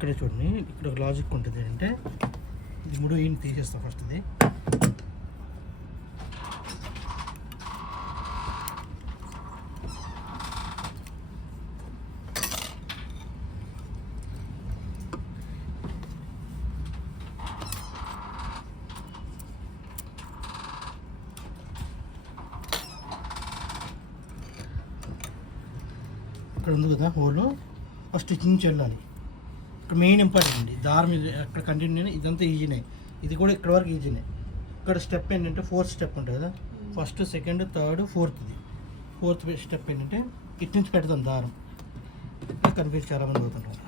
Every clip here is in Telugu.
ఇక్కడ చూడండి, ఇక్కడ ఒక లాజిక్ ఉంటుంది అంటే ఇది ముడు ఈయన తీసేస్తాం ఫస్ట్. ఇది ఇక్కడ ఉంది కదా హోలు, ఫస్ట్ ఇటు నుంచి వెళ్ళాలి. ఇక్కడ మెయిన్ ఇంపార్టెంట్ అండి, దారం అక్కడ కంటిన్యూ. ఇదంతా ఈజీనే, ఇది కూడా ఇక్కడ వరకు ఈజీనే. ఇక్కడ స్టెప్ ఏంటంటే ఫోర్త్ స్టెప్ ఉంటుంది కదా, ఫస్ట్ సెకండ్ థర్డ్ ఫోర్త్ది. ఫోర్త్ స్టెప్ ఏంటంటే ఇటు నుంచి పెడతాం దారం. కనిపించి చాలామంది అవుతుంటారు.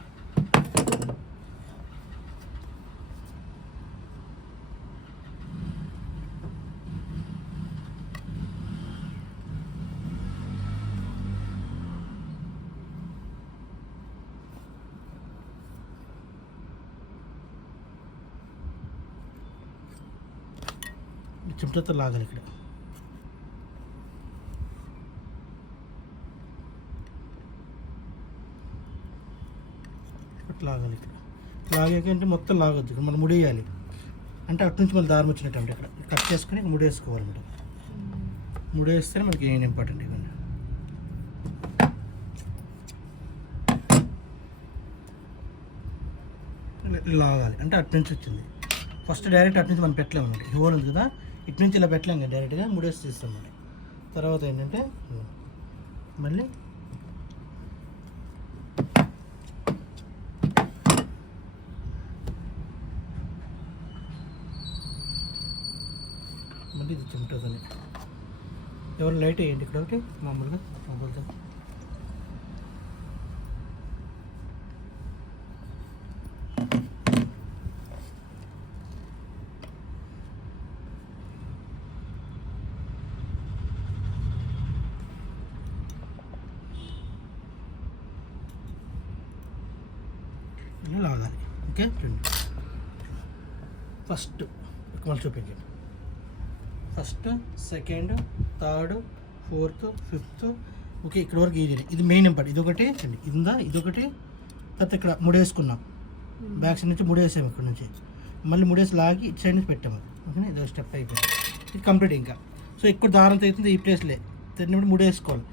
చిమ్టతో లాగాలి. ఇక్కడ లాగాలి. ఇక్కడ లాగాక అంటే మొత్తం లాగొద్దు, ఇక్కడ మనం ముడేయాలి. అంటే అటు నుంచి మళ్ళీ దారం వచ్చినట్టు అంటే ఇక్కడ కట్ చేసుకుని ముడేసుకోవాలన్నమాట. ముడేస్తేనే మనకి ఏం ఇంపార్టెంట్. ఇవన్నీ లాగాలి అంటే అటు నుంచి వచ్చింది. ఫస్ట్ డైరెక్ట్ అటు నుంచి మనం పెట్టలేము అన్నమాట. హోల్ ఉంది కదా, ఇటు నుంచి ఇలా పెట్టలేం కదా, డైరెక్ట్గా ముడేసి తీస్తాం. తర్వాత ఏంటంటే మళ్ళీ ఇది చిమ్టదని. ఎవరు లైట్ వేయండి ఇక్కడ ఒకటి మామూలుగా మొబైల్తో. లాగాలి. ఓకే, ఫస్ట్ మళ్ళీ చూపించండి. First second third fourth fifth. Okay, ఇక్కడ వరకు ఈజీ. ఇది మెయిన్ ఇంపార్టెంట్. ఇదొకటి అండి, ఇదొకటి. తర్వాత ఇక్కడ ముడేసుకున్నాం, బ్యాక్ సైడ్ నుంచి ముడేసాము. ఇక్కడ నుంచి మళ్ళీ ముడేసి లాగి ఇటు సైడ్ నుంచి పెట్టాము. ఓకే, ఇదో స్టెప్ అయిపోయింది. ఇది కంప్లీట్. ఇంకా సో ఎక్కువ దారం తెగుతుంది ఈ ప్లేస్లే, తిన్నప్పుడు ముడేసుకోవాలి.